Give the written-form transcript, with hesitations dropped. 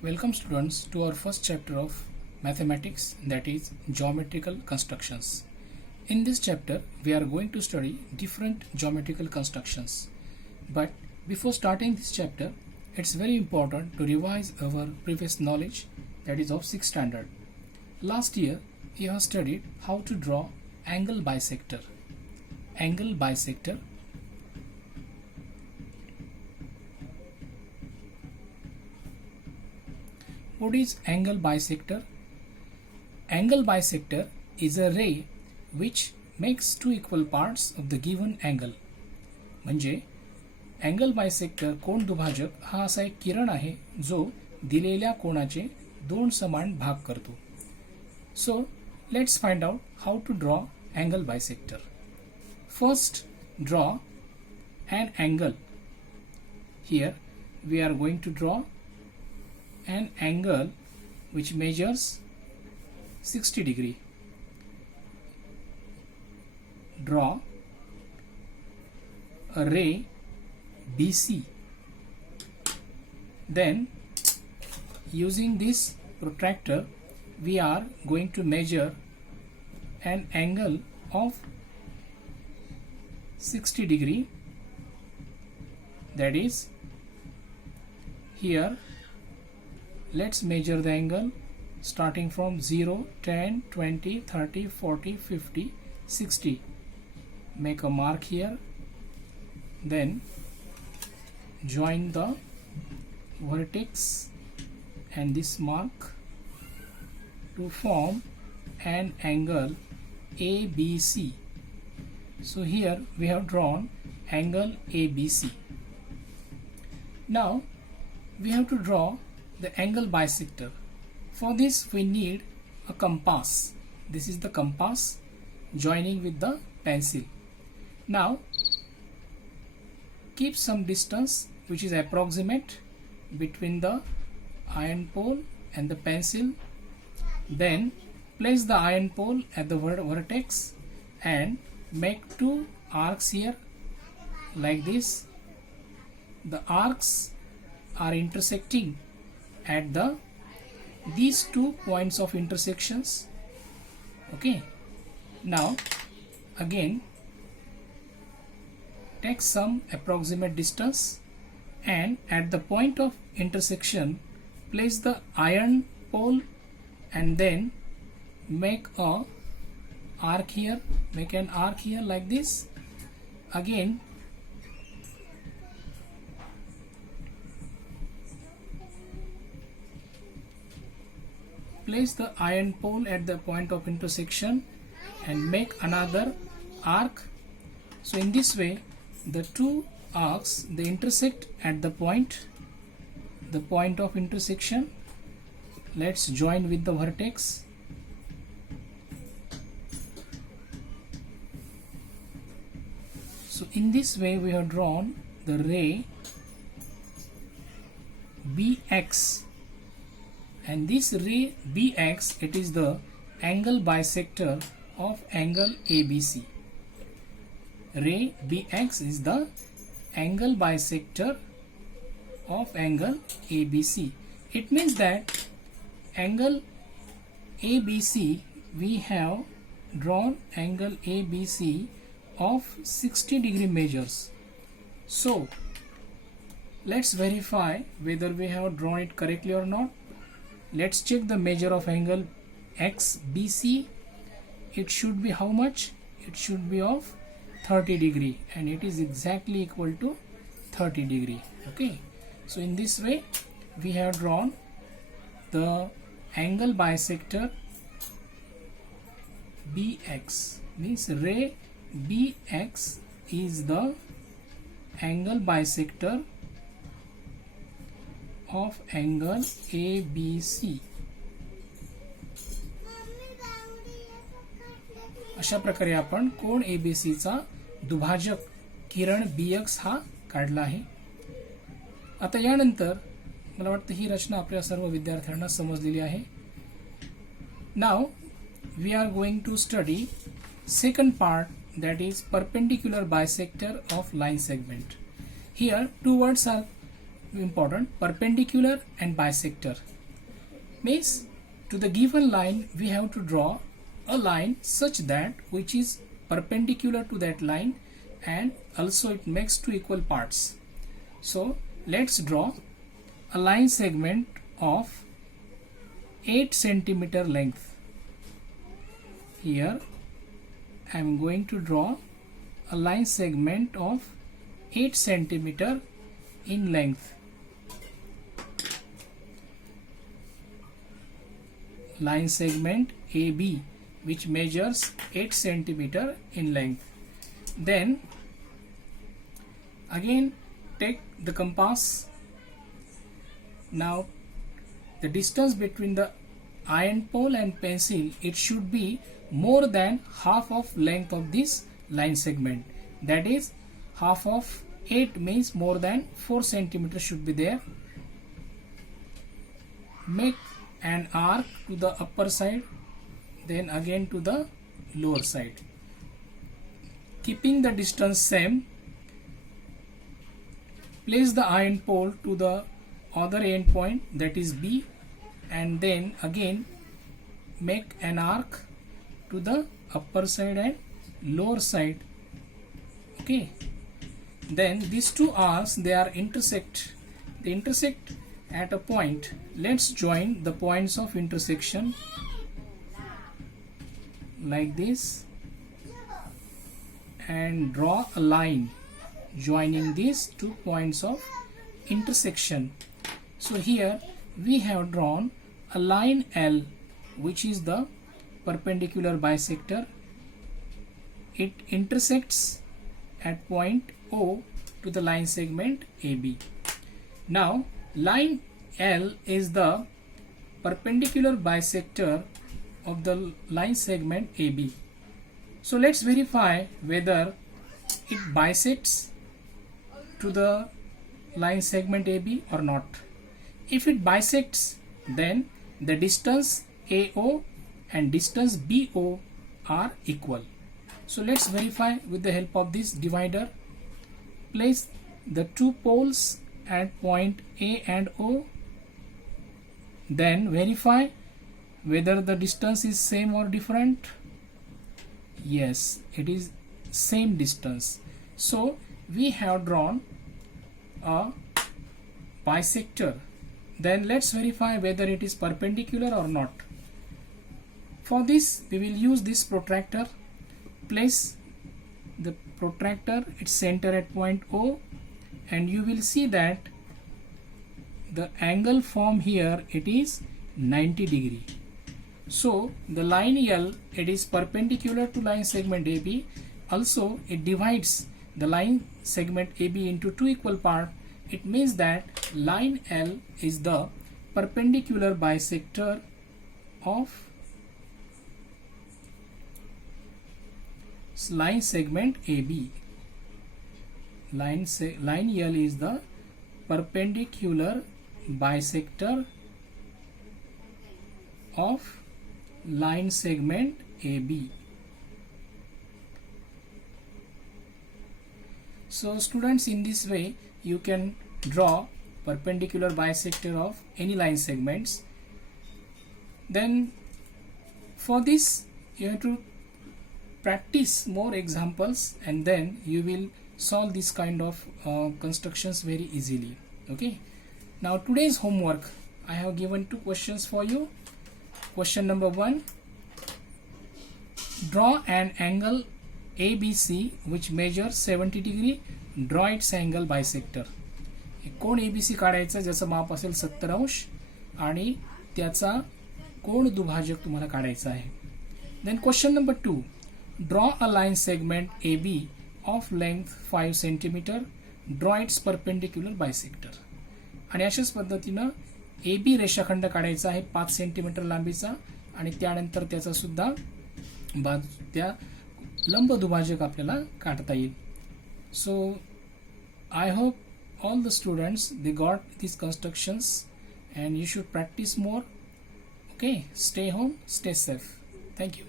Welcome students to our first chapter of mathematics, that is geometrical constructions. In this chapter we are going to study different geometrical constructions. But before starting this chapter, it's very important to revise our previous knowledge, that is of 6th standard. Last year you have studied how to draw angle bisector. Angle bisector. What is angle bisector? Angle bisector is a ray which makes two equal parts of the given angle. म्हणजे angle bisector कोन दुभाजक हा असा एक किरण आहे जो दिलेल्या कोणाचे दोन समान भाग करतो. So let's find out how to draw angle bisector. First draw an angle. Here we are going to draw an angle which measures 60 degree. Draw a ray BC. Then using this protractor we are going to measure an angle of 60 degree, that is here. Let's measure the angle starting from 0, 10, 20, 30, 40, 50, 60. Make a mark here. Then join the vertex and this mark to form an angle ABC. So here we have drawn angle ABC. Now we have to draw the angle bisector. For this we need a compass. This is the compass joining with the pencil. Now keep some distance which is approximate between the iron pole and the pencil. Then place the iron pole at the vertex and make two arcs here like this. The arcs are intersecting at these 2 points of intersections. Okay, now again take some approximate distance and at the point of intersection place the iron pole and then make a arc here, make an arc here like this. Again place the iron pole at the point of intersection and make another arc. So in this way the two arcs they intersect at the point of intersection. Let's join with the vertex. So in this way we have drawn the ray BX. And this ray BX, it is the angle bisector of angle ABC. Ray BX is the angle bisector of angle ABC. It means that angle ABC, we have drawn angle ABC of 60 degree measures. So let's verify whether we have drawn it correctly or not. Let's check the measure of angle XBC. It should be how much? It should be of 30 degree and it is exactly equal to 30 degree. Okay, so in this way we have drawn the angle bisector BX. Means ray BX is the angle bisector of angle ABC. अशा प्रकारे आपण कोन ABC चा दुभाजक किरण BX हा काढला आहे. आता यानंतर मला वाटतं ही रचना आपल्या सर्व विद्यार्थ्यांना समजलेली आहे. Now we are going to study second part, that is perpendicular bisector of line segment. Here two words are important, perpendicular and bisector. Means to the given line we have to draw a line such that which is perpendicular to that line and also it makes two equal parts. So let's draw a line segment of 8 centimeter length. Here I am going to draw a line segment of 8 centimeter in length. Line segment AB which measures 8 centimeter in length. Then again take the compass. Now the distance between the iron pole and pencil, it should be more than half of length of this line segment. That is, half of 8 means more than 4 centimeters should be there. Make an arc to the upper side, then again to the lower side. Keeping the distance same, place the iron pole to the other end point, that is B, and then again make an arc to the upper side and lower side. Okay, then these two arcs, they are intersect. They intersect at a point. Let's join the points of intersection like this and draw a line joining these 2 points of intersection. So here we have drawn a line L which is the perpendicular bisector. It intersects at point O to the line segment AB. Now line L is the perpendicular bisector of the line segment AB. So let's verify whether it bisects to the line segment AB or not. If it bisects, then the distance AO and distance BO are equal. So let's verify with the help of this divider. Place the 2 poles at point A and O. Then verify whether the distance is same or different. Yes, it is same distance. So we have drawn a bisector. Then let's verify whether it is perpendicular or not. For this we will use this protractor. Place the protractor its center at point O, and you will see that the angle formed here, it is 90 degree. So the line L, it is perpendicular to line segment AB. Also it divides the line segment AB into 2 equal parts. It means that line L is the perpendicular bisector of line segment AB. Line L is the perpendicular bisector of line segment AB. So students, in this way you can draw perpendicular bisector of any line segments. Then for this you have to practice more examples, and then you will solve this kind of constructions very easily. Okay, now today's homework, I have given 2 questions for you. Question number 1, draw an angle ABC which measures 70 degree. Draw its angle bisector. कोण ABC काढायचा ज्याचं माप असेल 70 अंश आणि त्याचा कोण दुभाजक तुम्हाला काढायचा आहे. Then question number 2, draw a line segment AB of length 5 cm. Draw its perpendicular bisector. आणि अशाच पद्धतीनं AB रेषाखंड काढायचा आहे 5 सेंटीमीटर लांबीचा, आणि त्यानंतर त्याचा सुद्धा त्या लंब दुभाजक आपल्याला काढता येईल. So I hope all the students, they got these constructions, and you should practice more. Okay, stay home, stay safe. Thank you.